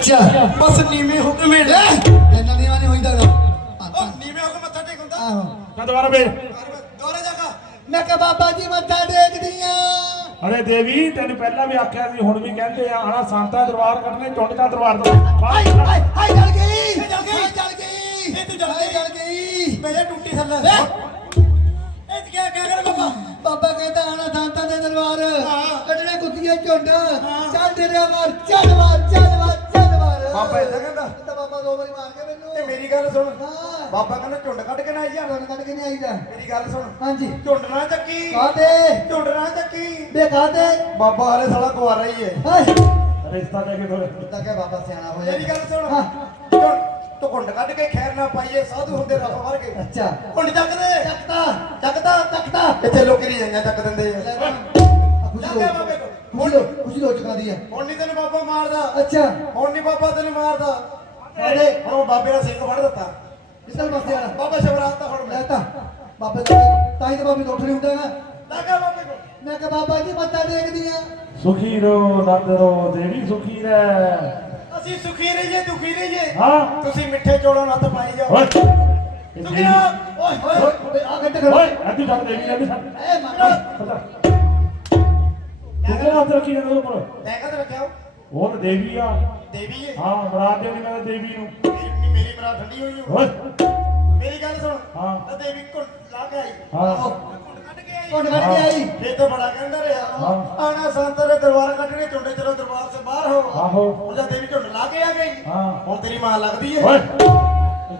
ਬਸ ਨੀਵੇਂ ਹੋ ਕੇ ਮੇੜ ਇੰਨਾ ਨੀਵਾ ਨਹੀਂ ਹੋਈਦਾ ਗਾ। ਉਹ ਨੀਵੇਂ ਹੋ ਕੇ ਮੱਥਾ ਟੇਕ ਹੁੰਦਾ? ਆਹੋ। ਕਾ ਦੁਬਾਰਾ ਵੇ ਦੋਰੇ ਜਗਾ ਮੈਂ ਕਿਹਾ ਬਾਬਾ ਜੀ ਮੱਥਾ ਟੇਕਦੀ ਆ ਅਰੇ ਦੇਵੀ ਤੈਨੂੰ ਪਹਿਲਾਂ ਵੀ ਆਖਿਆ ਸੀ ਹੁਣ ਵੀ ਕਹਿੰਦੇ ਆ ਆਣਾ ਸੰਤਾ ਦਰਬਾਰ ਕੱਢਣੇ ਚੁੰਡਕਾ ਦਰਬਾਰ ਤੋਂ ਹਾਏ ਹਾਏ ਹਾਏ ਜਲ ਗਈ। ਇਹ ਜਲ ਗਈ। ਜਲ ਗਈ। ਇਹ ਤੂੰ ਜਲ ਗਈ। ਜਲ ਗਈ। ਮੇਰੇ ਟੁੱਟੀ ਥੱਲੇ! ਇਹ ਕੀ ਕਿਆ ਕਰ ਬਾਬਾ? ਬਾਬਾ ਕਹਿੰਦਾ ਆਣਾ ਸੰਤਾਂ ਦੇ ਦਰਬਾਰ ਹਾਂ। ਕੱਢਣੇ ਕੁੱਤੀਆਂ ਝੁੰਡ ਹਾਂ। ਚੱਲ ਤੇਰੇ ਮਾਰ ਚੱਲ ਮਾਰ ਚੱਲ ਮਾਰ ਚੱਲ ਮਾਰ ਬਾਬਾ ਏਦਾਂ ਕਹਿੰਦਾ? ਤਾਂ ਬਾਬਾ ਦੋ ਵਾਰੀ ਮਾਰ ਕੇ ਮੈਨੂੰ। ਤੇ ਮੇਰੀ ਗੱਲ ਸੁਣ। ਹਾਂ। ਬਾਬਾ ਕਹਿੰਦਾ ਝੁੰਡ ਕੱਢ ਕੇ ਨਾ ਆਈ ਜਾ ਝੁੰਡ ਕੱਢ ਕੇ ਨਹੀਂ ਆਈਦਾ ਮੇਰੀ ਗੱਲ ਸੁਣ। ਹਾਂਜੀ। ਝੁੰਡ ਨਾ ਚੱਕੀ। ਕਾਤੇ ਝੁੰਡ ਨਾ ਚੱਕੀ। ਬੇ ਕਾਤੇ ਬਾਬਾ ਹਾਲੇ ਸਾਲਾ ਕੁਆਰਾ ਹੀ ਹੈ। ਹਾਏ ਰਿਸ਼ਤਾ ਦੇ ਕੇ ਤੋਰੇ ਤਾਂ ਕਿ ਬਾਬਾ ਸਿਆਣਾ ਹੋ ਜਾਏ ਮੇਰੀ ਗੱਲ ਸੁਣ। ਹਾਂ। ਝੁੰਡ ਤੂੰ ਘੁੰਡ ਕੱਢ ਕੇ ਖੈਰ ਨਾ ਪਾਈਏ ਸਾਧੂ ਹੁੰਦੇ ਰੱਬ ਵਰਗੇ ਅੱਛਾ। ਘੁੰਡ ਚੱਕ ਦੇ। ਚੱਕਦਾ ਚੱਕਦਾ ਚੱਕਦਾ ਇੱਥੇ ਲੋਕੀ ਨਹੀਂ ਜਾਂਦੇ ਚੱਕ ਦਿੰਦੇ ਆ। ਚੱਕਿਆ ਬਾਬੇ ਕੋਲ। ਲੋ ਖੁਸ਼ੀ ਲੋ ਚੁਕਾ ਦੀ ਹੁਣ ਨਹੀਂ ਤੈਨੂੰ ਬਾਬਾ ਮਾਰਦਾ। ਅੱਛਾ। ਹੁਣ ਨਹੀਂ ਬਾਬਾ ਤੈਨੂੰ ਮਾਰਦਾ। ਅਰੇ ਹੁਣ ਉਹ ਬਾਬੇ ਦਾ ਸਿੰਘ ਫੜ ਦਿੱਤਾ। ਕਿੱਧਰ ਮਸਤੇ ਆਣਾ ਬਾਬਾ ਸ਼ਬਰਾਤ ਦਾ ਹੁਣ ਲੈ ਮੈਂ ਤਾਂ। ਬਾਬੇ ਦਾ ਤਾਂ ਹੀ ਤਾਂ ਬਾਬੇ ਤੋਂ ਉੱਠ ਨਹੀਂ ਹੁੰਦਾ ਹੈਗਾ। ਲੱਗਾ ਬਾਬੇ ਕੋਲ। ਮੈਂ ਕਿਹਾ ਬਾਬਾ ਜੀ ਮੱਥਾ ਟੇਕਦੀ ਆ। ਸੁਖੀ ਰੋ ਨੰਦ ਰੋ ਦੇਵੀ ਸੁਖੀ ਰਹਿ। ਅਸੀਂ ਸੁਖੀ ਰਹੀਏ ਦੁਖੀ ਰਹੀਏ। ਹਾਂ। ਤੁਸੀਂ ਮਿੱਠੇ ਚੋਲਾਂ ਨਾਲ ਹੱਥ ਪਾਈ ਜਾਓ। ਓਏ ਸੁਖੀ ਓਏ ਆ ਗੱਟ ਕਰ। ਓਏ ਅੱਧੀ ਛੱਡ ਦੇਵੀ ਅੱਧੀ ਛੱਡ ਏ ਮਾਰ ਕਿਹੜਾ ਹੱਥ ਰੱਖੀ ਜਾਂਦਾ ਉੱਪਰ? ਮੈਂ ਕਦ ਰੱਖਿਆ ਉਹ? ਤਾਂ ਦੇਵੀ ਆ। ਦੇਵੀ ਹੈ ਹਾਂ ਬਰਾਤ ਦੇਣੀ ਮੈਂ ਤਾਂ ਦੇਵੀ ਨੂੰ। ਮੇਰੀ ਮੇਰੀ ਬਰਾ ਠੰਡੀ ਹੋਈ। ਓਏ। ਮੇਰੀ ਗੱਲ ਸੁਣ। ਹਾਂ। ਤਾਂ ਦੇਵੀ ਕੋਲ ਲਾ ਕੇ ਆਈ। ਹਾਂ। ਘੁੰਡ ਕੱਢ ਕੇ ਆਈ। ਕੋਟ ਕੱਢ ਕੇ ਆਈ। ਇਹ ਤਾਂ ਬੜਾ ਕਹਿੰਦਾ ਰਿਹਾ। ਹਾਂ। ਆਣਾ ਸੰਤਾਂ ਦੇ ਦਰਬਾਰ ਕੱਢਣੇ ਚੁੰਡੇ ਚਲੋ ਦਰਬਾਰ ਸੇ ਬਾਹਰ ਹੋ। ਆਹੋ। ਹੁਣ ਜਦ ਦੇਵੀ ਝੁੰਡ ਲਾ ਕੇ ਆ ਗਈ। ਹਾਂ। ਹੁਣ ਤੇਰੀ ਮਾਂ ਲੱਗਦੀ ਓਏ।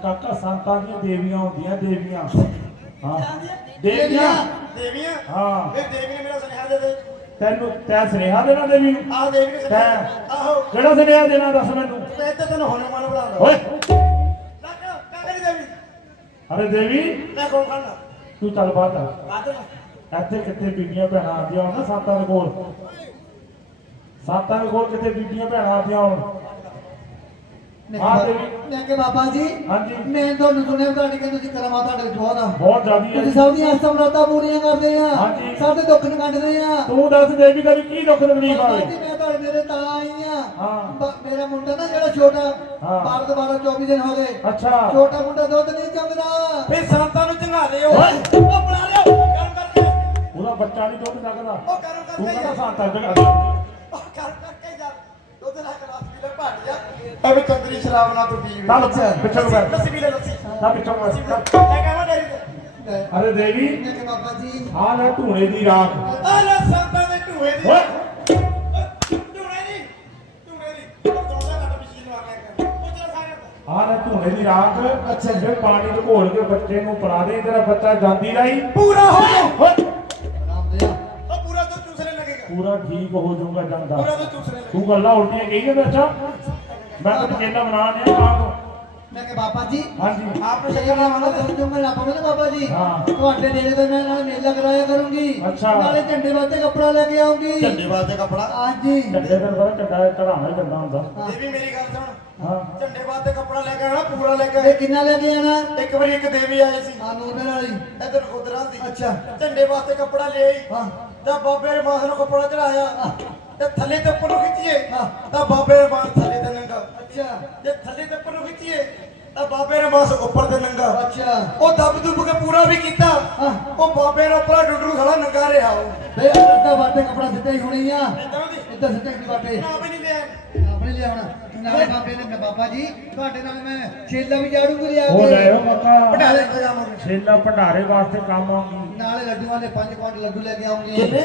ਕਾਕਾ ਸੰਤਾਂ ਦੀਆਂ ਦੇਵੀਆਂ ਹੁੰਦੀਆਂ ਦੇਵੀਆਂ। ਹਾਂ। ਦੇਵੀਆਂ। ਦੇਵੀਆਂ। ਹਾਂ। ਇਹ ਦੇਵੀ ਨੇ ਮੇਰਾ ਸੁਨੇਹਾ ਦੇ ਦੇ ਤੈਨੂੰ ਤੈ ਸੁਨੇਹਾ ਦੇਣਾ ਦੇਵੀ ਨੂੰ? ਆਹ ਦੇਵੀ ਨੇ ਤੈਂ? ਆਹੋ। ਕਿਹੜਾ ਸੁਨੇਹਾ ਦੇਣਾ ਦੱਸ ਮੈਨੂੰ? ਤੇ ਇੱਥੇ ਤੈਨੂੰ ਹਨੂਮਾਨ ਬਣਾ ਲਾ ਓਏ। ਲੱਗ ਕਾਕਰੀ ਦੇਵੀ। ਅਰੇ ਦੇਵੀ। ਮੈਂ ਕੋਲ ਖੜਨਾ ਤੂੰ ਚੱਲ ਬਾਹਰ ਬਾਤ ਇੱਥੇ ਕਿੱਥੇ ਬੀਬੀਆਂ ਭੈਣਾਂ ਆਉਂਦੀਆਂ ਹੋਣ ਨਾ ਸਾਤਾਂ ਦੇ ਕੋਲ? ਸਾਤਾਂ ਦੇ ਕੋਲ ਕਿੱਥੇ ਬੀਬੀਆਂ ਭੈਣਾਂ ਆਉਂਦੀਆਂ ਹੋਣ? ਮੈਂ ਕਿਹਾ। ਮੈਂ ਕਿਹਾ ਬਾਬਾ ਜੀ। ਹਾਂਜੀ। ਮੈਂ ਤੁਹਾਨੂੰ ਸੁਣਿਆ ਤੁਹਾਡੀ ਕਹਿੰਦੇ ਤੁਸੀਂ ਕਰਮਾ ਤੁਹਾਡੇ ਬਹੁਤ ਆ। ਬਹੁਤ ਜ਼ਿਆਦੀ ਤੁਸੀਂ ਹੈ ਸਭ ਦੀਆਂ ਪੂਰੀਆਂ ਕਰਦੇ ਆ। ਹਾਂਜੀ। ਸਾਡੇ ਦੁੱਖ ਨੂੰ ਕੱਢਦੇ ਆ। ਤੂੰ ਦੱਸ ਦੇਵੀ ਤੈਨੂੰ ਕੀ ਦੁੱਖ ਤਕਲੀਫ ਬਾਬਾ ਆਵੇ ਜੀ ਮੈਂ ਤੁਹਾਡੇ ਮੇਰੇ ਤਾਂ ਆਈ ਆ। ਹਾਂ। ਬ- ਮੇਰਾ ਮੁੰਡਾ ਨਾ ਜਿਹੜਾ ਛੋਟਾ ਹਾਂ। 12 12 24 ਦਿਨ ਹੋ ਗਏ। ਅੱਛਾ। ਛੋਟਾ ਮੁੰਡਾ ਦੁੱਧ ਨਹੀਂ ਚੰਗਦਾ। ਫੇ ਸੰਤਾਂ ਨੂੰ ਚੰਗਾ ਲਿਓ। ਓਏ। ਉਹ ਬਣਾ ਲਿਓ। ਗਰਮ ਕਰਕੇ ਉਹਦਾ ਬੱਚਾ ਨਹੀਂ ਦੁੱਧ ਸਕਦਾ ਉਹ ਗਰਮ ਤੂੰ ਕਰਕੇ ਕਹਿੰਦਾ ਜਾ ਸਾਤਾਂ ਜਗਾ ਉਹ ਗਰਮ ਕਰਕੇ ਜਾ ਦੁੱਧ ਲਾ ਕੇ ਰਾਤ ਪੀ ਲੈ ਭੱਟ ਜਾ ਐਵੇਂ ਚੰਦਰੀ ਸ਼ਰਾਬ ਨਾ ਤੂੰ ਪੀ ਚੱਲ ਪਿੱਛੇ ਨੂੰ ਬੈਠ। ਲੱਸੀ ਪੀ ਲੈ ਲੱਸੀ। ਨਾ ਪਿੱਛੋਂ ਨੂੰ ਬੈਠ। ਮੈਂ ਕਹਾਂ ਡੈਰੀ ਤੇ। ਅਰੇ ਦੇਵੀ। ਕਿਹਾ ਬਾਬਾ ਜੀ। ਆ ਲੈ ਧੂਣੇ ਦੀ ਰਾਖ। ਆ ਲੈ ਸੰਤਾਂ ਦੇ ਢੂਏ ਦੀ। ਓਏ। ਆ ਲੈ ਧੂਣੇ ਦੀ ਰਾਖ। ਅੱਛਾ। ਜੇ। ਪਾਣੀ ਚ ਘੋਲ ਕੇ ਬੱਚੇ ਨੂੰ ਪਿਲਾ ਦੇ। ਤੇਰਾ ਬੱਚਾ ਜਾਂਦੀ ਰਹੀ। ਪੂਰਾ ਹੋ ਗਿਆ। ਪੂਰਾ ਠੀਕ ਹੋ ਜਾਊਗਾ ਜਾਂਦਾ। ਤੋਂ ਗੱਲਾਂ ਉਲਟੀਆਂ ਕਹੀ ਜਾਂਦਾ ਅੱਛਾ ਮੈਂ ਤਾਂ ਕਿੰਨਾ ਬਣਾ ਕਾਂ ਤੋਂ ਮੈਂ ਕਿਹਾ ਬਾਬਾ ਜੀ ਹਾਂਜੀ। ਆਪ ਨੂੰ ਨਾ ਮੰਨੋ ਤੁਹਾਨੂੰ ਜੋ ਮੈਂ ਲੱਭ ਨਾ ਬਾਬਾ ਜੀ। ਹਾਂ। ਤੁਹਾਡੇ ਨੇੜੇ ਤੇ ਮੈਂ ਨਾਲ ਮੇਲਾ ਕਰਾਇਆ ਕਰੂੰਗੀ। ਅੱਛਾ। ਨਾਲੇ ਝੰਡੇ ਵਾਸਤੇ ਕੱਪੜਾ ਲੈ ਕੇ ਆਉਂਗੀ। ਝੰਡੇ ਵਾਸਤੇ ਕੱਪੜਾ? ਹਾਂਜੀ। ਝੰਡੇ ਦਿਨ ਬਾਅਦ ਝੰਡਾ ਚੜਾਉਣਾ ਹੀ ਪੈਂਦਾ ਹੁੰਦਾ। ਇਹ ਵੀ ਮੇਰੀ ਗੱਲ ਸੁਣ। ਹਾਂ। ਝੰਡੇ ਵਾਸਤੇ ਕੱਪੜਾ ਲੈ ਕੇ ਆਣਾ ਪੂਰਾ ਲੈ ਕੇ ਤੇ ਕਿੰਨਾ ਲੈ ਕੇ ਆਣਾ ਇੱਕ ਵਾਰੀ ਇੱਕ ਦੇਵੀ ਆਏ ਸੀ। ਆ ਨੂਰ ਵਾਲੀ ਇਧਰ ਖੁਦਰਾ ਦੀ ਅੱਛਾ। ਝੰਡੇ ਵਾਸਤੇ ਕੱਪੜਾ ਲੈ ਆਈ ਹਾਂ। ਤਾਂ ਬਾਬੇ ਨੇ ਮਾਸ ਨੂੰ ਕੱਪੜਾ ਚੜਾਇਆ ਤੇ ਥੱਲੇ ਤੇ ਉੱਪਰ ਨੂੰ ਖਿੱਚੀਏ। ਤਾਂ ਬਾਬੇ ਨੇ ਮਾਸ ਥੱਲੇ ਤੇ ਨੰਗਾ। ਅੱਛਾ। ਜੇ ਥੱਲੇ ਤੇ ਉੱਪਰ ਨੂੰ ਖਿੱਚੀਏ ਤਾਂ ਬਾਬੇ ਨੇ ਮਾਸ ਉੱਪਰ ਤੇ ਨੰਗਾ। ਅੱਛਾ। ਉਹ ਦੱਬ ਦੁੱਬ ਕੇ ਪੂਰਾ ਵੀ ਕੀਤਾ। ਉਹ ਬਾਬੇ ਨੇ ਉੱਪਰ ਡੁੱਡੂ ਖੜਾ ਨੰਗਾ ਰਿਹਾ ਉਹ। ਬੇ ਅੱਧਾ ਵਾਟੇ ਕੱਪੜਾ ਸਿੱਧਾ ਹੀ ਹੋਣੀ ਆ। ਇਦਾਂ ਦੀ ਇੱਧਰ ਸਿੱਧਾ ਹੀ ਵਾਟੇ ਨਾ ਵੀ ਨਹੀਂ ਲਿਆ। ਲਿਆਉਣਾ ਨਾਲੇ ਬਾਬੇ ਨੇ ਬਾਬਾ ਜੀ ਤੁਹਾਡੇ ਨਾਲ ਮੈਂ ਛੇਲਾ ਵੀ ਜਾੜੂਗੀ ਲਿਆ ਹੋ ਕੇ ਲੈ ਮੱਕਾ ਪਟਾਲੇ ਪਜਾਮਾ ਛੇਲਾ ਭੰਡਾਰੇ ਵਾਸਤੇ ਕੰਮ ਆਉਂਗੀ। ਨਾਲੇ ਲੱਡੂਆਂ ਦੇ 5 ਕੁਇੰਟਲ ਲੱਡੂ ਲੈ ਕੇ ਆਉਂਗੀ। ਕਿੰਨੇ?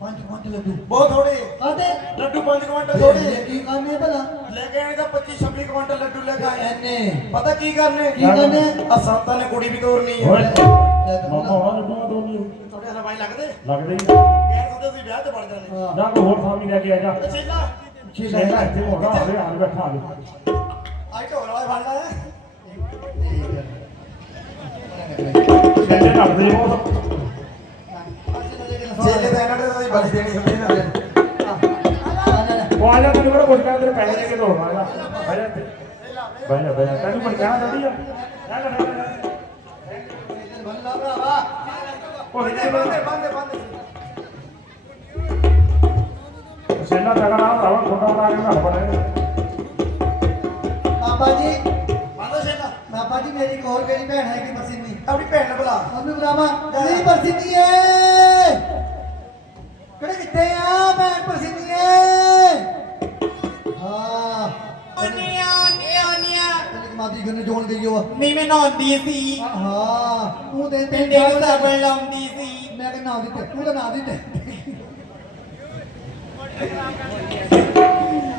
5 ਕੁਇੰਟਲ ਲੱਡੂ। ਬਹੁਤ ਥੋੜੇ ਆਦੇ ਲੱਡੂ 5 ਕੁਇੰਟਲ ਥੋੜੇ ਕੀ ਕੰਮ ਹੈ ਭਲਾ? ਲੈ ਕੇ ਆਏ ਤਾਂ 25 26 ਕੁਇੰਟਲ ਲੱਡੂ ਲੈ ਕੇ ਆਏ। ਐਨੇ। ਪਤਾ ਕੀ ਕਰਨੇ? ਕੀ ਕਰਨੇ? ਆ ਸੰਤਾਂ ਨੇ ਕੁੜੀ ਵੀ ਤੋਰਨੀ ਹੈ ਤਾਂ ਮਾਮਾ ਭਲਾ। ਉਹਨਾਂ ਨੂੰ ਦੋ ਨਹੀਂ ਤੁਹਾਡੇ ਹਲਵਾਈ ਲੱਗਦੇ? ਲੱਗਦੇ ਹੀ ਗੈਰ ਸਦੇ ਤੁਸੀਂ ਵਿਆਹ ਤੇ ਬਣ ਜਾਣੇ ਜਾ ਕੋਈ ਹੋਰ ਸਾਮੀ ਲੈ ਕੇ ਆ ਜਾ। ਤੇ ਛੇਲਾ ਛੇਲਾ ਛੇਲਾ ਇੱਥੇ ਹੋਣਾ ਹਾਲੇ ਹਾਲ ਬੈਠਾ ਹਾਲੇ ਆਈ ਢੋਲ ਵਾਲਾ ਫੜਨਾ ਹੈ ਛੇਲੇ ਲੱਗਦੇ ਬਹੁਤ ਛੇਲੇ ਤਾਂ ਇਹਨਾਂ ਦੇ ਤਾਂ ਬਲੀ ਦੇਣੀ ਹੁੰਦੀ ਨਾ ਉਹ ਆ ਜਾ ਤੈਨੂੰ ਕਿਹੜਾ ਕੁਝ ਕਹਿੰਦੇ ਪੈਸੇ ਦੇ ਕੇ ਦੌੜਨਾ ਆ ਬਹਿ ਜਾ ਇੱਥੇ ਬਹਿ ਜਾ ਬਹਿ ਜਾ ਤੈਨੂੰ ਕੁਝ ਕਹਿਣਾ ਥੋੜੀ ਆ ਲੈ ਲੈ, ਲੈ ਲੈ, ਲੈ। ਉਹ ਬੰਦੇ ਬੰਦੇ ਬੰਦੇ ਛੇਲਾ ਤਗੜਾ ਭਰਾਵਾ ਖੋਟਾ ਬਣਾ ਕੇ ਘਰ ਬਣੇ ਬਾਬਾ ਜੀ ਆਂਦਾ ਸ਼ੇਲਾ ਬਾਬਾ ਜੀ ਮੇਰੀ ਹੋਰ ਕਿਹੜੀ ਭੈਣ ਹੈ ਕਿ ਬਰਸੀਨੀ ਆਪਣੀ ਭੈਣ ਨੂੰ ਬੁਲਾ। ਮੰਮੀ ਬੁਲਾਵਾ। ਨਹੀਂ ਬਰਸੀਨੀ ਏ। ਕਿਹੜੇ ਕਿੱਥੇ ਆ ਭੈਣ ਬਰਸੀਨੀ ਏ? ਹਾਂ। ਓਨੀਆ ਓਨੀਆ ਤੇਰੀ ਮਾਦੀ ਗਨ ਜੋਣ ਗਈ ਉਹ ਨਹੀਂ ਮੈਂ ਨਹਾਉਂਦੀ ਸੀ। ਹਾਂ ਤੂੰ ਦੇ ਤੇ ਪਿੰਡੇ ਨੂੰ ਸਾਬਣ ਲਾਉਂਦੀ ਸੀ। ਮੈਂ ਕਿ ਨਾ ਦਿੱਤੇ ਤੂੰ ਤਾਂ ਨਾ ਦਿੱਤੇ।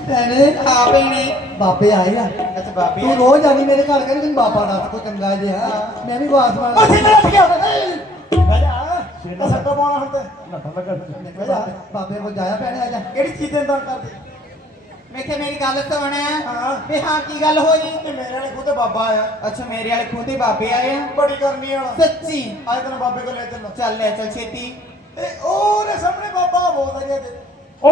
ਭੈਣੇ ਹਾਂ ਆਏ ਆ। ਅੱਛਾ ਬਾਬੇ ਤੂੰ ਰੋਜ਼ ਆਣੀ ਮੇਰੇ ਘਰ ਕਹਿੰਦੀ ਤੈਨੂੰ ਬਾਬਾ ਦੱਸ ਕੋ ਚੰਗਾ ਜਿਹਾ। ਮੈਂ ਵੀ ਵਾਸ ਮਾਰ ਉਹ ਸ਼ੇਲਾ ਉੱਠ ਗਿਆ। ਬਹਿ ਜਾ। ਤਾਂ ਸੱਟਾ ਪਾਉਣਾ ਹੁਣ ਤੇ। ਨੱਠਾ ਲੱਗਾ ਬਹਿ ਜਾ, ਬਾਬੇ ਕੋਲ ਜਾਇਆ ਭੈਣੇ ਆ ਜਾ ਕਿਹੜੀ ਚੀਜ਼ ਦੇ ਅੰਦਰ ਕਰਦੇ? ਮੈਂ ਕਿਹਾ ਮੇਰੀ ਗੱਲ ਸੁਣ। ਹਾਂ। ਵੀ ਹਾਂ ਕੀ ਗੱਲ ਹੋਈ? ਤੇ ਮੇਰੇ ਵਾਲੇ ਖੁਦ ਬਾਬਾ ਆਇਆ। ਅੱਛਾ ਮੇਰੇ ਵਾਲੇ ਖੂਹ ਤੇ ਬਾਬੇ ਆਏ ਆ। ਬੜੀ ਕਰਨੀ ਵਾਲਾ ਸੱਚੀ? ਅੱਜ ਤੈਨੂੰ ਬਾਬੇ ਕੋਲ ਲੈ ਚੱਲਣਾ। ਚੱਲ ਲੈ ਚੱਲ ਛੇਤੀ। ਇਹ ਉਹਦੇ ਸਾਹਮਣੇ ਬਾਬਾ ਬੋਲਦਾ ਤੇ। ਓ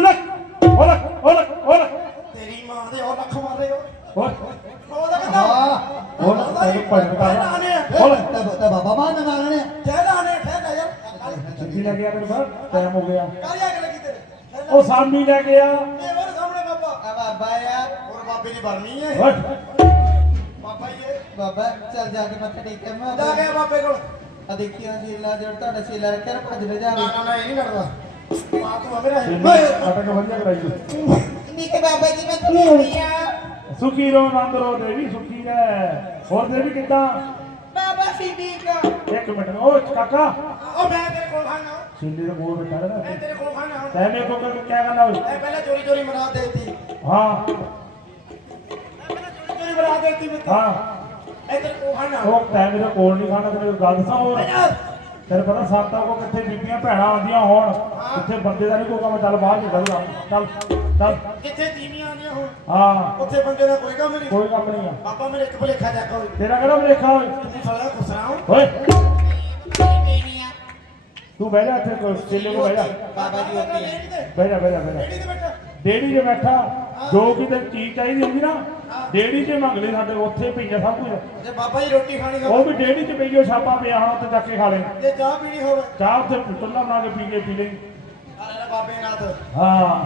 ਲੱਕ ਓ ਲੱਕ ਓ ਲੱਕ ਓ ਲੱਕ ਤੇਰੀ ਮਾਂ ਦੇ ਉਹ ਲੱਖ ਮਾਰੇ ਉਹ ਓਏ ਉਹਦਾ ਕਹਿੰਦਾ ਹਾਂ ਓ ਲੱਕ ਤੈਨੂੰ ਓ ਲੱਕ ਤੇ ਬਾਬਾ ਮਾਂ ਨਾ ਮਾਰਨੇ ਠਹਿਰਾ ਨੇ ਠਹਿਰਾ ਯਾਰ। ਛੁੱਟੀ ਲੈ ਗਿਆ ਤੇਰੇ ਬਾਅਦ ਟਾਈਮ ਹੋ ਗਿਆ। ਕਾਰਿਆ ਕਿ ਲੱਗੀ ਤੇਰੇ? ਉਹ ਸਾਮੀ ਲੈ ਗਿਆ ਇਹ ਉਹਦੇ ਸਾਹਮਣੇ ਬਾਬਾ। ਆ ਬਾਬਾ ਆ ਹੋਰ ਬਾਬੇ ਦੀ ਬਣਨੀ ਹੈ ਬਾਬਾ ਜੀ ਇਹ। ਬਾਬਾ ਚੱਲ ਜਾ ਕੇ ਮੱਥਾ ਟੇਕ ਕੇ ਮੈਂ ਜਾ ਗਿਆ ਬਾਬੇ ਕੋਲ। ਆ ਦੇਖਿਓ ਸ਼ੀਲਾ ਜਿਹੜਾ ਤੁਹਾਡਾ ਸ਼ੀਲਾ ਰੱਖਿਆ ਨਾ ਭੱਜ ਨਾ ਜਾਵੇ ਨਾ ਨਾ ਇਹ ਨਹੀਂ ਲੜਦਾ ਮਾਂ ਤੂੰ ਅਮਰਾ ਛੇਲਾ ਬਾਬਾ ਜੀ ਮੈਂ ਤੁਹਾਨੂੰ ਆ ਸੁਖੀ ਰੋ ਆਨੰਦ ਰੋ ਦੇਵੀ ਸੁਖੀ ਰਹਿ ਹੋਰ ਦੇਵੀ ਕਿੱਦਾਂ? ਬਾਬਾ ਸੀਡੀ ਕਾ ਇੱਕ ਮਿੰਟ ਓ ਕਾਕਾ। ਉਹ ਮੈਂ ਤੇਰੇ ਕੋਲ ਖਾਣਾ ਛੇਲੇ ਦੇ ਕੋਲ ਬੈਠਾ ਮੈਂ ਤੇਰੇ ਕੋਲ ਖਾਣਾ ਹੁਣ ਤੈਨੇ ਕੋ ਕੀ ਕਰਨਾ ਓਏ? ਇਹ ਪਹਿਲਾਂ ਚੋਰੀ ਚੋਰੀ ਮਰਾ ਦੇਤੀ ਹਾਂ। ਚੋਰੀ ਚੋਰੀ ਮਰਾ ਦੇਤੀ ਮੈਂ ਹਾਂ। ਇਹ ਤੇਰੇ ਕੋਲ ਖਾਣਾ ਉਹ ਤੈਨੂੰ ਮੇਰੇ ਕੋਲ ਨਹੀਂ ਖਾਣਾ ਤੇ ਮੈਨੂੰ ਗੱਲ ਦੱਸਾਂ ਹੋਰ। ਤੇਰੇ ਪਤਾ ਸਾਤਾ ਕੋ ਕਿੱਥੇ ਬੀਬੀਆਂ ਭੈਣਾਂ ਆਉਂਦੀਆਂ ਹੋਣ ਕਿੱਥੇ ਬੰਦੇ ਦਾ ਨਹੀਂ ਕੋਈ ਕੰਮ ਚੱਲ ਬਾਹਰ ਨਿਕਲ ਜਾ ਚੱਲ ਚੱਲ। ਕਿੱਥੇ ਤੀਵੀਆਂ ਆਉਂਦੀਆਂ ਹੁਣ? ਹਾਂ। ਉੱਥੇ ਬੰਦੇ ਦਾ ਕੋਈ ਕੰਮ ਨਹੀਂ ਕੋਈ ਕੰਮ ਨਹੀਂ ਆ। ਪਾਪਾ ਮੇਰੇ ਇੱਕ ਭੁਲੇਖਾ ਜਾ ਕੋਈ ਤੇਰਾ ਕਿਹੜਾ ਲੇਖਾ ਓਏ? ਤੂੰ ਸਾਲਾ ਖੁਸਰਾ ਹੋ। ਓਏ। ਤੂੰ ਬਹਿ ਜਾ ਇੱਥੇ ਕੋਈ ਚੇਲੇ ਕੋ ਬਹਿ ਜਾ। ਬਾਬਾ ਜੀ ਉੱਤੇ ਬਹਿ ਜਾ ਬਹਿ ਜਾ ਬਹਿ ਜਾ। ਰੇੜੀ ਤੇ ਬੈਠਾ? ਡੇੜੀ 'ਤੇ ਬੈਠਾ ਜੋ ਕਿਤੇ ਚੀਜ਼ ਚਾਹੀਦੀ ਹੁੰਦੀ ਨਾ ਡੇੜੀ 'ਤੇ ਮੰਗ ਲਈ ਸਾਡੇ ਉੱਥੇ ਪਈਆ ਸਭ ਕੁਝ। ਜੇ ਬਾਬਾ ਜੀ ਰੋਟੀ ਖਾਣੀ ਉਹ ਵੀ ਡੇੜੀ 'ਚ ਪਈਓ ਛਾਪਾ ਪਿਆ ਹੁਣ ਉੱਥੇ ਜਾ ਕੇ ਖਾ ਲੈ। ਜੇ ਚਾਹ ਪੀਣੀ ਹੋਵੇ। ਚਾਹ ਉੱਥੇ ਚੁੱਲ੍ਹਾ ਬਣਾ ਕੇ ਪੀ ਕੇ ਪੀ ਬਾਬੇ ਨਾਥ। ਹਾਂ।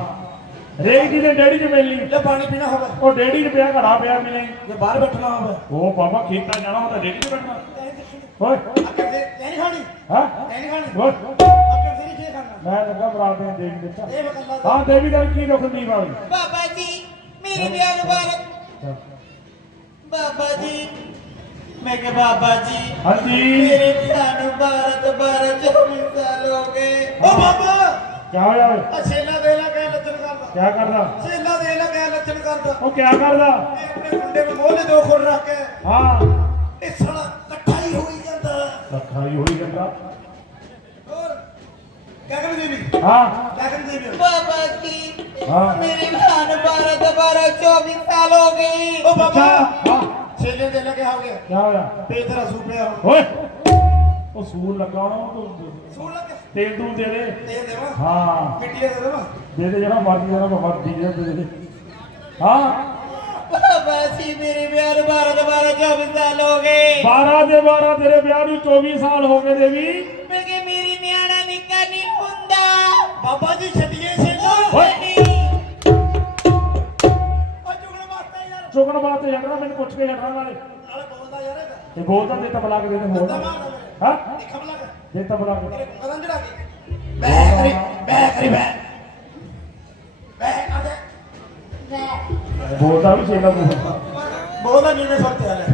ਰੇੜੀ ਦੇ ਡੇੜੀ 'ਚ ਮਿਲਣੀ ਜੇ ਪਾਣੀ ਪੀਣਾ ਹੋਵੇ। ਉਹ ਡੇੜੀ 'ਚ ਪਿਆ ਘੜਾ ਪਿਆ ਮਿਲੇ। ਜੇ ਬਾਹਰ ਬੈਠਣਾ ਹੋਵੇ। ਉਹ ਬਾਬਾ ਖੇਤਾਂ ਜਾਣਾ ਹੁੰਦਾ ਡੇੜੀ 'ਚ ਬੈਠਣਾ। ਓਏ। ਤੇ ਨਹੀਂ ਖਾਣੀ? ਹਾਂ? ਨਹੀਂ ਖਾਣੀ? ਓਏ। ਅੱਗੇ ਤੇ ਨਹੀਂ ਖਾਣਾ ਮੈਂ ਲੱਗਾ ਬਰਾਤ ਦੇ ਦੇਵੀ ਦਿੱਤਾ ਇਹ ਮੈਂ ਕੱਲਾ ਹਾਂ ਦੇਵੀ ਦਾ ਕੀ ਰੁਕਦੀ ਵਾਲੀ? ਬਾਬਾ ਜੀ ਮੇਰੇ ਵਿਆਹ ਮੁਬਾਰਕ। ਬਾਬਾ ਜੀ ਮੈਂ ਕਿਹਾ ਬਾਬਾ ਜੀ ਹਾਂਜੀ। ਮੇਰੇ ਵਿਆਹ ਨੂੰ ਭਾਰਤ ਭਾਰਤ 24 ਸਾਲ ਹੋ ਗਏ। ਓ ਬਾਬਾ! ਕੀ ਹੋਇਆ ਓਏ? ਆ ਛੇਲਾ ਦੇ ਲਾ ਕੇ ਲੱਛਣ ਕਰਦਾ। ਕੀ ਕਰਦਾ? ਛੇਲਾ ਦੇ ਲਾ ਕੇ ਲੱਛਣ ਕਰਦਾ। ਉਹ ਕੀ ਕਰਦਾ? ਆਪਣੇ ਮੁੰਡੇ ਨੂੰ ਮੋਹਲੇ ਦੋ ਖੁਰ ਰੱਖ ਕੇ। ਹਾਂ। ਇਹ ਸਾਲਾ ਇਕੱਠਾ ਹੀ ਹੋਈ ਜਾਂਦਾ। ਰੱਖਾ ਹੀ ਹੋਈ ਜਾਂਦਾ। ਗਗਨ ਦੇਵੀ। ਹਾਂ। ਗਗਨ ਦੇਵੀ ਬਾਬਾ ਜੀ ਹਾਂ। ਮੇਰੇ ਵਿਆਹ ਨੂੰ ਭਾਰਤ ਭਾਰਤ 24 ਸਾਲ ਹੋ ਗਏ। ਓ ਬਾਬਾ। ਹਾਂ। ਛੇਲੇ ਦੇ ਲੱਗੇ ਹੋ ਗਿਆ। ਕੀ ਹੋਇਆ? ਤੇ ਤੇਰਾ ਸੂਪਿਆ ਹੁਣ ਓਏ। ਉਹ ਸੂਰ ਲੱਗਾ ਹੋਣਾ ਤੂੰ। ਸੂਣ ਲੱਗੇ? ਤੇਲ ਤੂੰ ਦੇ ਦੇ। ਦੇ ਦੇਵਾ? ਹਾਂ। ਮਿੱਟੀ ਦੇ ਦੇਵਾ? ਦੇ ਦੇ ਜਿਹੜਾ ਮਰਦੀ ਜਿਹੜਾ ਮਰਦੀ ਜਿਹੜਾ ਦੇ ਦੇ। ਹਾਂ। ਬਾਬਾ ਜੀ ਮੇਰੇ ਵਿਆਹ ਨੂੰ ਭਾਰਤ ਭਾਰਤ 24 ਸਾਲ ਹੋ ਗਏ। 12 ਦੇ 12 ਤੇਰੇ ਵਿਆਹ ਨੂੰ 24 ਸਾਲ ਹੋ ਗਏ ਦੇਵੀ। ਬਾਬਾ ਜੀ ਛੱਡੀਏ ਛੇਲਾ ਓਏ। ਓ ਚੁਗਣ ਵਾਸਤੇ ਯਾਰ। ਚੁਗਣ ਬਾਤ ਜਾਣਾ ਮੈਨੂੰ ਪੁੱਛ ਕੇ ਜਾਣਾ ਨਾਲੇ। ਨਾਲੇ ਬੋਲਦਾ ਯਾਰ। ਇਹ ਤਾਂ। ਇਹ ਬੋਲਦਾ ਤਾਂ ਬੁਲਾ ਕੇ ਦੇ ਦੇ ਹੋਰ ਹਾਂ? ਖਬਲਾ ਕਰ ਦੇ ਤਾਂ ਬੁਲਾ ਕੇ। ਕਦਮ ਚੜਾ ਕੇ। ਬੈ ਕਰੀ ਬੈ ਕਰੀ ਬੈ ਬੈ ਕਰ ਦੇ। ਬੋਲਦਾ ਵੀ ਛੇਲਾ ਬੋਲਦਾ ਬੋਲਦਾ ਨੀਵੇਂ ਸੁਰ ਤੇ ਹਾਲੇ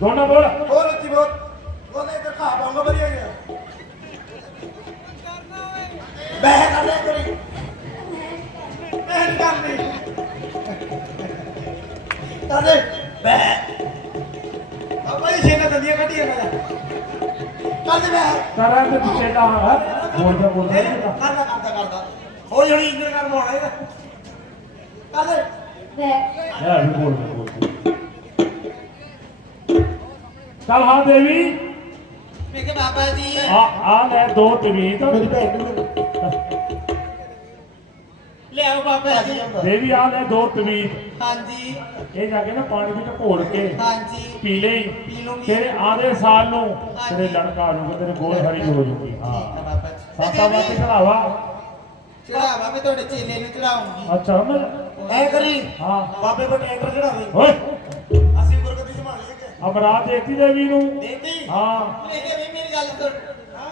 ਦੋਨਾਂ ਬੋਲ। ਹੋਰ ਉੱਚੀ ਬੋਲ। ਉਹਨੇ ਤੇ ਖਾ ਬਾਂਗਾ ਵਧੀਆ ਗਿਆ ਬੈ ਕਰ ਲੈ ਕਰੀ ਮੈਂ ਨਹੀਂ ਕਰਦੀ ਕਰ ਦੇ ਬੈ ਬਾਬਾ ਜੀ ਛੇਨਾ ਦੰਦੀਆਂ ਕੱਢੀਆਂ ਮੈਂ। ਕਰ ਦੇ ਬੈ ਕਰਾਂ ਤੇ ਤੂੰ ਛੇਲਾ ਹਾਂ ਬੋਲਦਾ ਬੋਲਦਾ ਇਹ ਕਰਦਾ ਕਰਦਾ ਕਰਦਾ। ਹੌਲੀ ਹੌਲੀ ਇੰਦਰ ਕਰ ਮੋਣਾ ਇਹਦਾ। ਕਰ ਦੇ ਯਾਰ ਵੀ ਬੋਲਦਾ ਬੋਲਦਾ ਚੱਲ ਹਾਂ ਦੇਵੀ। ਮੈਂ ਕਿਹਾ ਬਾਬਾ ਜੀ। ਆ ਆ ਲੈ ਦੋ ਤਵੀਤ। ਮੇਰੀ ਭੈਣ ਨੂੰ ਲਿਆਓ ਬਾਬਾ। ਜੀ ਦੇਵੀ ਆ ਲੈ ਦੋ ਤਵੀਤ। ਹਾਂਜੀ। ਇਹ ਜਾ ਕੇ ਨਾ ਪਾਣੀ ਵਿੱਚ ਘੋਲ ਕੇ ਹਾਂਜੀ। ਪੀ ਲਈ ਪੀ ਲੂੰਗੀ। ਤੇਰੇ ਆਦੇ ਸਾਲ ਨੂੰ ਹਾਂਜੀ। ਤੇਰੇ ਲੜਕਾ ਆ ਜਾਊਗਾ ਤੇਰੇ ਗੋਲ ਹਰੀ ਹੋ ਜਾਊਗੀ। ਠੀਕ ਹਾਂ ਹੈ ਬਾਬਾ ਜੀ। ਸਾਤਾ ਵਾਸਤੇ ਚੜਾਵਾ। ਚੜਾਵਾ ਮੈਂ ਤੁਹਾਡੇ ਚੇਲੇ ਨੂੰ ਚੜਾਉਂਗੀ। ਅੱਛਾ ਮੈਂ ਐ ਕਰੀ। ਹਾਂ। ਬਾਬੇ ਕੋ ਟੈਂਡਰ ਚੜਾ ਦੇ ਓਏ। ਅਸੀਂ ਗੁਰਗੱਦੀ ਸੰਭਾਲੀਏ ਕਿ? ਅਮਰਾਤ ਦੇਤੀ ਦੇਵੀ ਨੂੰ। ਦੇਤੀ? ਹਾਂ। ਵੀ ਮੇਰੀ ਗੱਲ ਸੁਣ ਹਾਂ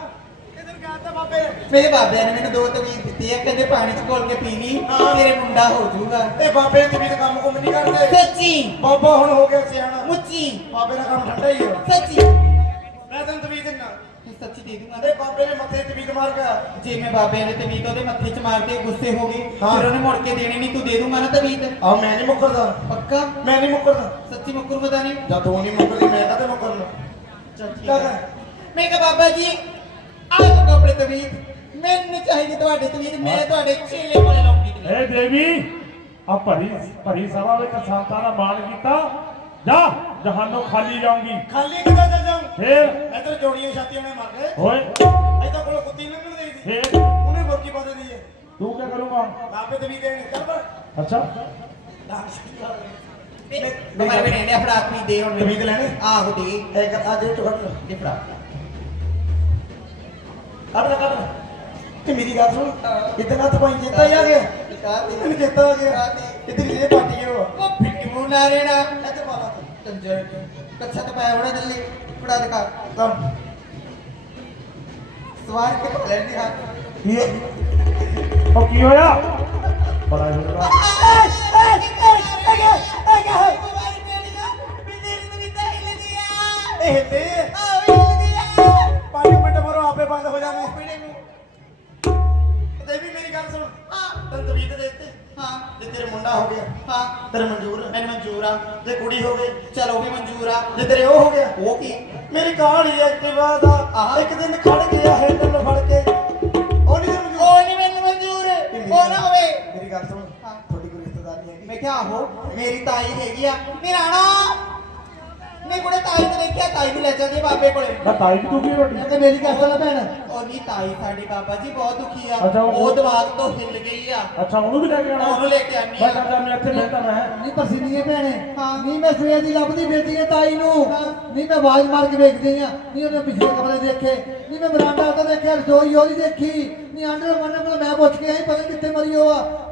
ਕਿਧਰ ਗਿਆ ਤਾ ਬਾਬੇ ਨੇ ਮੇਰੇ ਬਾਬਿਆਂ ਨੇ ਮੈਨੂੰ ਦੋ ਤਵੀਰ ਦਿੱਤੀ ਆ ਕਹਿੰਦੇ ਪਾਣੀ ਚ ਘੋਲ ਕੇ ਪੀ ਲਈ ਤੇਰੇ ਮੁੰਡਾ ਹੋ ਜਾਊਗਾ। ਇਹ ਬਾਬੇ ਤੇ ਵੀ ਤਾਂ ਕੰਮ ਕੁਮ ਨਹੀਂ ਕਰਦੇ। ਸੱਚੀ। ਬਾਬਾ ਹੁਣ ਹੋ ਗਿਆ ਸਿਆਣਾ। ਮੁੱਚੀ। ਬਾਬੇ ਦਾ ਕੰਮ ਠੰਡਾ ਹੀ ਹੋ ਸੱਚੀ। ਮੈਂ ਤੈਨੂੰ ਤਵੀਤ ਦਿੰਦਾ। ਇਹ ਸੱਚੀ ਦੇ ਦੂੰਗਾ। ਅਰੇ ਬਾਬੇ ਨੇ ਮੱਥੇ ਤਵੀਤ ਮਾਰ ਗਿਆ ਜੇ ਮੈਂ ਬਾਬਿਆਂ ਨੇ ਤਵੀਤ ਉਹਦੇ ਮੱਥੇ 'ਚ ਮਾਰ ਕੇ ਗੁੱਸੇ ਹੋ ਗਈ ਹਾਂ। ਫਿਰ ਉਹਨੇ ਮੁੜ ਕੇ ਦੇਣੀ ਨਹੀਂ ਤੂੰ ਦੇ ਦੂੰਗਾ ਨਾ ਤਵੀਤ? ਆ ਮੈਂ ਨਹੀਂ ਮੁੱਕਰਦਾ। ਪੱਕਾ? ਮੈਂ ਨਹੀਂ ਮੁੱਕਰਦਾ। ਸੱਚੀ ਮੁੱਕਰ ਪਤਾ ਨਹੀਂ? ਜਦ ਤੂੰ ਨਹੀਂ ਮੁੱਕਰਦੀ ਮੈਂ ਕਦੇ ਮੁੱਕਰਨਾ? ਚੱਲ ਠੀਕ ਹੈ ਮੈਂ ਕਿਹਾ ਬਾਬਾ ਜੀ ਆਹ ਕੱਪੜੇ ਤਵੀਤ। ਮੈਨੂੰ ਚਾਹੀਦੀ ਤੁਹਾਡੇ ਤਵੀਤ ਮੈਂ ਤੁਹਾਡੇ ਚੇਲੇ ਕੋਲੇ ਲਾਉਂਗੀ ਤਵੀਤ। ਏ ਦੇਵੀ ਆ ਭਰੀ ਭਰੀ ਸਭਾ ਵਿੱਚ ਸੰਤਾਂ ਦਾ ਮਾਣ ਕੀਤਾ। ਜਾ ਜਹਾਨੋਂ ਖਾਲੀ ਜਾਊਂਗੀ। ਖਾਲੀ ਕਿੱਦਾਂ ਚੱਲ ਜਾਉਂ ਫੇਰ? ਇਧਰ ਜੋੜੀਆਂ ਛਾਤੀਆਂ ਨੇ ਮਾਰ ਗਏ ਓਏ। ਇਧਰ ਕੋਲ ਕੁੱਤੀ ਲੰਘਣ ਦੇਈ ਦੀ ਫੇਰ? ਉਹਨੇ ਬੁਰਕੀ ਪਾ ਦੇ ਦੀ ਹੈ। ਤੂੰ ਕੀ ਕਰੂੰਗਾ? ਬਾਬੇ ਤੇ ਵੀ ਦੇਣ ਚੱਲ ਪਰ ਅੱਛਾ। ਡਾਂਸ ਬਮਾਰ ਵੀ ਨੇ ਫੜਾ ਤਵੀਤ ਦੇ ਹੁਣ। ਤਵੀਤ ਲੈਣੇ? ਆਹੋ ਦੇ। ਇਹ ਕਰ ਅੱਜ ਇਹ ਕੱਢ ਦੇ ਫੜਾ। ਕੱਢ ਲੈ, ਕੱਢ ਲੈ। ਤੇ ਮੇਰੀ ਗੱਲ ਸੁਣ। ਇਤਨਾ ਤਾਂ ਭਾਈ ਚੇਤਾ ਹੀ ਆ ਗਿਆ। ਮੈਨੂੰ ਚੇਤਾ ਆ ਗਿਆ। ਇਤਨੀ ਇਹ ਪਾਟੀ ਹੋ ਉਹ। ਫਿੱਟੂ ਨਾ ਰਹਿਣਾ। ਇੱਥੇ ਪਾ ਲਾ ਤੂੰ। ਕੱਛਾ ਤਾਂ ਪਾਇਆ ਹੋਣਾ ਜल्दी ਫੜਾ ਦਿਖਾ। ਤਾਂ ਸਵਾਰ ਕੇ ਲੈਣ ਦਿਖਾ। ਇਹ ਉਹ ਕੀ ਹੋਇਆ? ਬੜਾ ਜਿਹੜਾ ਇਹ ਹਿੱਲੇ ਪੰਜ ਮਿੰਟ ਮਰੋ ਆਪੇ ਬੰਦ ਹੋ ਜਾਣੇ। ਤੇ ਮੇਰੀ ਸੁਣ ਤੈਨੂੰ ਤਵੀਤ ਦੇ ਦਿੱਤੇ। ਜੇ ਤੇਰੇ ਮੁੰਡਾ ਹੋ ਗਿਆ ਤੇਰੇ ਮਨਜ਼ੂਰ ਹੈ। ਮੈਨੂੰ ਮਨਜ਼ੂਰ ਆ। ਜੇ ਕੁੜੀ ਹੋ ਗਈ ਚਲ ਉਹ ਵੀ ਮਨਜ਼ੂਰ ਆ। ਜੇ ਤੇਰੇ ਉਹ ਹੋ ਗਿਆ ਉਹ ਕੀ ਮੇਰੀ ਕਹਾਣੀ ਐਕਟਿਵਾ ਦਾ। ਆਹਾ। ਇੱਕ ਦਿਨ ਖੜ ਗਿਆ ਹੈਂਡਲ ਫੜ ਕੇ। ਉਹ ਨਹੀਂ ਮਨਜ਼ੂਰ। ਉਹ ਨਹੀਂ ਮੈਨੂੰ ਮਨਜ਼ੂਰ। ਉਹ ਨਾ ਹੋਵੇ। ਮੇਰੀ ਗੱਲ ਸੁਣ। ਹਾਂ। ਤੁਹਾਡੀ ਕੋਈ ਰਿਸ਼ਤੇਦਾਰ ਨਹੀਂ ਹੈਗੀ। ਮੈਂ ਕਿਹਾ ਆਹੋ ਮੇਰੀ ਤਾਈ ਹੈਗੀ ਆ। ਨਿਰਾਣਾ ਮੈਂ ਕੋਲੇ ਤਾਈ ਤੇ ਦੇਖਿਆ ਤਾਈ ਨੂੰ ਲੈ ਜਾਂਦੀ ਬਾਬੇ ਕੋਲੇ। ਮੈਂ ਤਾਈ ਦੀ ਤੂੰ ਕੀ ਰੋਟੀ? ਤੇ ਮੇਰੀ ਸੁਣ ਭੈਣ? ਉਹ ਨਹੀਂ ਤਾਈ ਸਾਡੀ ਬਾਬਾ ਜੀ ਬਹੁਤ ਦੁਖੀ ਆ। ਅੱਛਾ, ਉਹ- ਉਹ ਦਿਮਾਗ ਤੋਂ ਹਿੱਲ ਗਈ ਆ। ਅੱਛਾ ਉਹਨੂੰ ਵੀ ਲੈ ਕੇ ਆਉਣਾ? ਉਹਨੂੰ ਲੈ ਕੇ ਆਨੀ ਬਸ ਆ ਅੱਛਾ ਮੈਂ ਇੱਥੇ ਬੈਠਾ ਮੈਂ। ਨਹੀਂ ਪਰਸੀਨੀਏ ਭੈਣੇ। ਹਾਂ। ਨਹੀਂ ਮੈਂ ਸਵੇਰ ਦੀ ਲੱਭਦੀ ਫਿਰਦੀ ਆ ਤਾਈ ਨੂੰ। ਹਾਂ। ਨਹੀਂ ਮੈਂ ਆਵਾਜ਼ ਮਾਰ ਕੇ ਵੇਖਦੀ ਆ। ਨਹੀਂ ਉਹਨੇ ਪਿਛਲੇ ਕਮਰੇ ਦੇਖੇ। ਨਹੀਂ ਮੈਂ ਬਰਾਂਡਾ ਤੋਂ ਦੇਖਿਆ ਰਸੋਈ ਉਹਦੀ ਦੇਖੀ। ਨਹੀਂ ਆਂਡਰ ਮੰਨ ਕੋਲ ਮੈਂ ਪੁੱਛ ਕੇ ਆਈ ਪਤਾ ਨੀ ਕਿੱਥੇ ਮਰੀ ਉਹ ਆ।